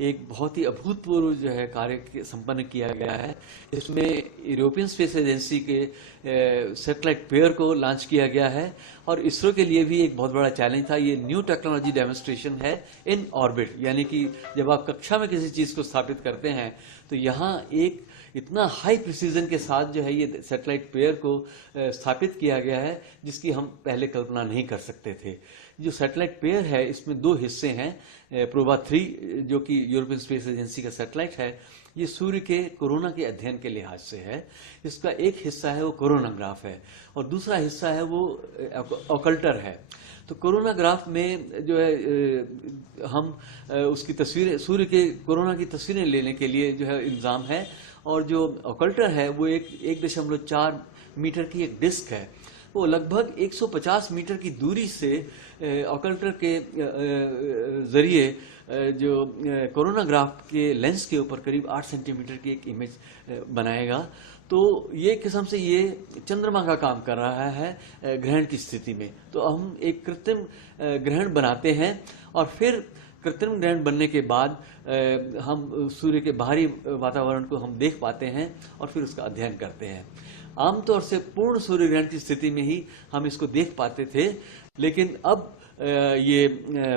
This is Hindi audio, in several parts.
एक बहुत ही अभूतपूर्व जो है कार्य संपन्न किया गया है। इसमें यूरोपियन स्पेस एजेंसी के सैटेलाइट पेयर को लॉन्च किया गया है और इसरो के लिए भी एक बहुत बड़ा चैलेंज था। ये न्यू टेक्नोलॉजी डेमोन्स्ट्रेशन है इन ऑर्बिट, यानी कि जब आप कक्षा में किसी चीज़ को स्थापित करते हैं तो यहाँ एक इतना हाई प्रिसीजन के साथ जो है ये सैटेलाइट पेयर को स्थापित किया गया है जिसकी हम पहले कल्पना नहीं कर सकते थे। जो सैटेलाइट पेयर है इसमें दो हिस्से हैं। प्रोबा 3 जो कि यूरोपियन स्पेस एजेंसी का सैटेलाइट है, ये सूर्य के कोरोना के अध्ययन के लिहाज से है। इसका एक हिस्सा है वो कोरोनाग्राफ है और दूसरा हिस्सा है वो ऑकल्टर है। तो कोरोनाग्राफ में जो है हम उसकी तस्वीरें, सूर्य के कोरोना की तस्वीरें लेने के लिए जो है इंतजाम है और जो ऑकल्टर है वो 1.4 मीटर की एक डिस्क है। वो लगभग 150 मीटर की दूरी से ऑकल्टर के जरिए जो कोरोनाग्राफ के लेंस के ऊपर करीब 8 सेंटीमीटर की एक इमेज बनाएगा। तो ये किस्म से ये चंद्रमा का काम कर रहा है ग्रहण की स्थिति में। तो हम एक कृत्रिम ग्रहण बनाते हैं और फिर कृत्रिम ग्रहण बनने के बाद हम सूर्य के बाहरी वातावरण को हम देख पाते हैं और फिर उसका अध्ययन करते हैं। आमतौर से पूर्ण सूर्य ग्रहण की स्थिति में ही हम इसको देख पाते थे, लेकिन अब ये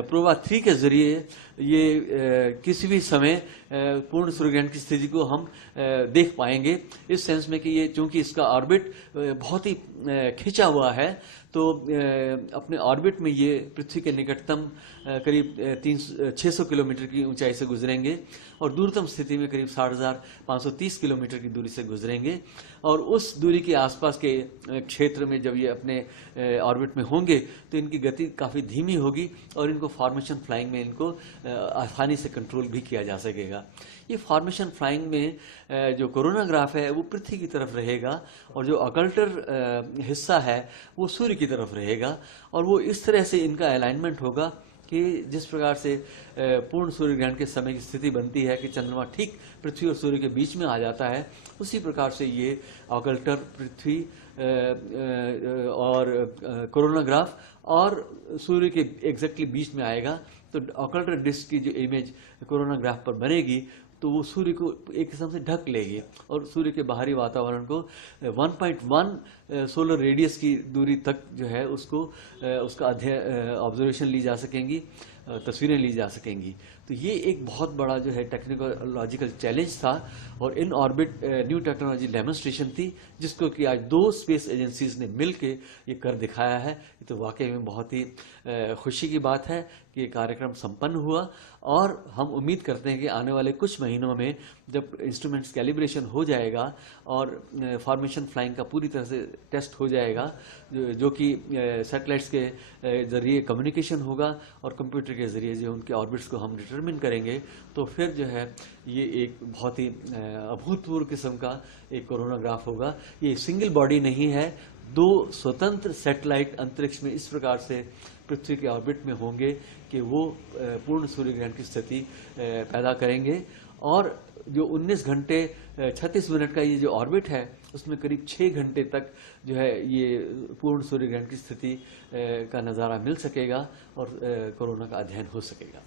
प्रोबा 3 के जरिए ये किसी भी समय पूर्ण सूर्य ग्रहण की स्थिति को हम देख पाएंगे, इस सेंस में कि ये चूंकि इसका ऑर्बिट बहुत ही खिंचा हुआ है तो अपने ऑर्बिट में ये पृथ्वी के निकटतम करीब 600 किलोमीटर की ऊंचाई से गुजरेंगे और दूरतम स्थिति में करीब 60,530 किलोमीटर की दूरी से गुजरेंगे और उस दूरी के आसपास के क्षेत्र में जब ये अपने ऑर्बिट में होंगे तो इनकी गति काफ़ी धीमी होगी और इनको फॉर्मेशन फ्लाइंग में इनको आसानी से कंट्रोल भी किया जा सकेगा। ये फॉर्मेशन फ्लाइंग में जो कोरोनाग्राफ है वो पृथ्वी की तरफ रहेगा और जो ऑकल्टर हिस्सा है वो सूर्य की तरफ रहेगा और वो इस तरह से इनका अलाइनमेंट होगा कि जिस प्रकार से पूर्ण सूर्य ग्रहण के समय की स्थिति बनती है कि चंद्रमा ठीक पृथ्वी और सूर्य के बीच में आ जाता है, उसी प्रकार से ये ऑकल्टर पृथ्वी और कोरोनाग्राफ और सूर्य के एग्जैक्टली बीच में आएगा। तो ऑकल्टर डिस्क की जो इमेज कोरोनाग्राफ पर बनेगी तो वो सूर्य को एक किस्म से ढक लेगी और सूर्य के बाहरी वातावरण को 1.1 सोलर रेडियस की दूरी तक जो है उसको उसका ऑब्जर्वेशन ली जा सकेंगी, तस्वीरें ली जा सकेंगी। तो ये एक बहुत बड़ा जो है टेक्नोलॉजिकल चैलेंज था और in orbit new technology demonstration थी जिसको कि आज 2 स्पेस एजेंसीज ने मिल के ये कर दिखाया है। ये तो वाकई में बहुत ही खुशी की बात है कि ये कार्यक्रम संपन्न हुआ और हम उम्मीद करते हैं कि आने वाले कुछ महीनों में जब इंस्ट्रूमेंट्स कैलिब्रेशन हो जाएगा और फॉर्मेशन फ्लाइंग का पूरी तरह से टेस्ट हो जाएगा, जो कि सैटेलाइट्स के जरिए कम्युनिकेशन होगा और कंप्यूटर के जरिए जो उनके ऑर्बिट्स को हम डिटरमिन करेंगे, तो फिर जो है ये एक बहुत ही अभूतपूर्व किस्म का एक कोरोनाग्राफ होगा। ये सिंगल बॉडी नहीं है, 2 स्वतंत्र सैटेलाइट अंतरिक्ष में इस प्रकार से पृथ्वी के ऑर्बिट में होंगे कि वो पूर्ण सूर्य ग्रहण की स्थिति पैदा करेंगे और जो 19 घंटे 36 मिनट का ये जो ऑर्बिट है उसमें करीब 6 घंटे तक जो है ये पूर्ण सूर्य ग्रहण की स्थिति का नज़ारा मिल सकेगा और कोरोना का अध्ययन हो सकेगा।